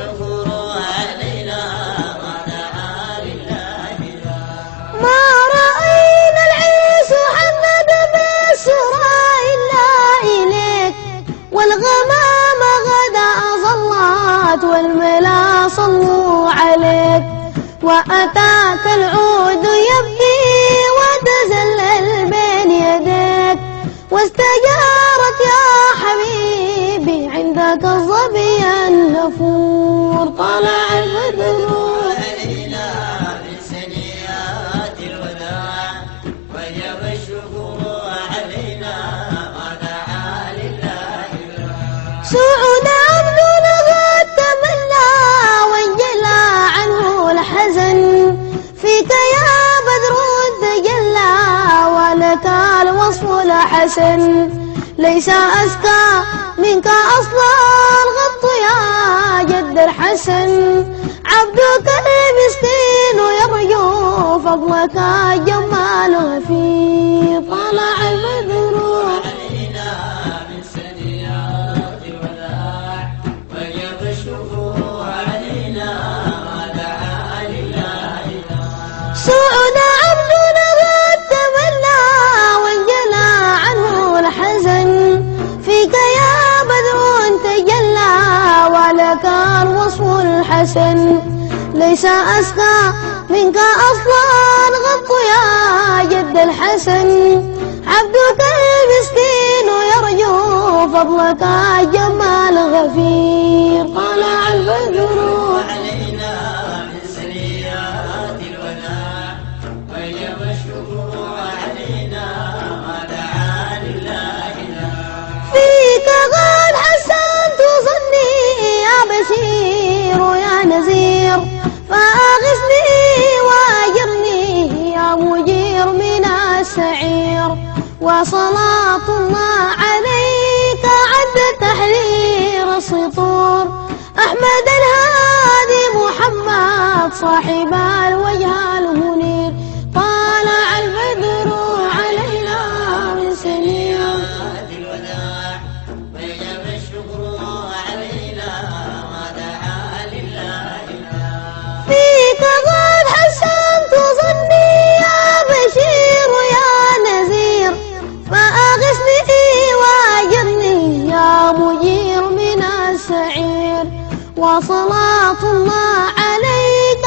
الشكر علينا ما دعا لله ما رأينا العيس محمد بالسرى إلا إليك، والغمام غدا أظلت والملا صلوا عليك، وأتاك العود يبكي وتزلل بين يديك، واستجارت يا حبيبي عندك الظبي النفور. طلع البدر علينا من سنيات الوداع وجب الشكر علينا ما دعا لله سعود عبدنا قد تمنى وانجلى عنه الحزن، فيك يا بدر تجلى ولك الوصف الحسن، ليس أزكى منك أصلا الغط يا جد الحسن، عبدك المسكين يرجو فضلك جمال غفير. طلع البدر علينا من سنيات الوداع وجب الشكر علينا ما دعا لله سعود عبدنا قد تمنى وانجلى عنه الحزن، فيك يا بدر تجلى ولك الوصف الحسن، ليس أزكى منك أصلا غط يا جد الحسن، عبدك المسكين يرجو فضلك جمال غفير. طلع البدر علينا من سنيات الوداع وجب الشكر علينا ما دعا لله فيك قد حسنت ظني يا بشير يا نذير، فأغثني وأجرني يا مجير من السعير، وصلاة الله عليك عد تحرير السطور، أحمد الهادي محمد صاحب الوجه المنير. طالع البدر علينا من سنيات الوداع وجب الشكر علينا ما دعا لله فيك قد حسنت ظني يا بشير يا نذير، فأغثني وأجرني يا مجير من السعير، وصلاة الله عليك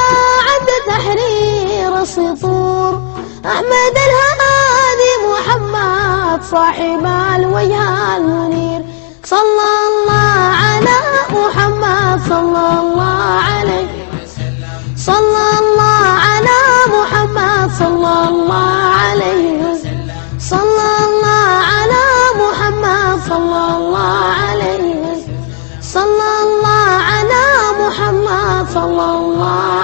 عد تحرير السطور، أحمد الهادي محمد صاحب الوجه المنير. صلى الله على محمد صلى الله عليه، صلى الله على محمد صلى الله عليه وسلم، صلى الله على محمد صلى الله عليه وسلم، صلى الله على محمد صلى الله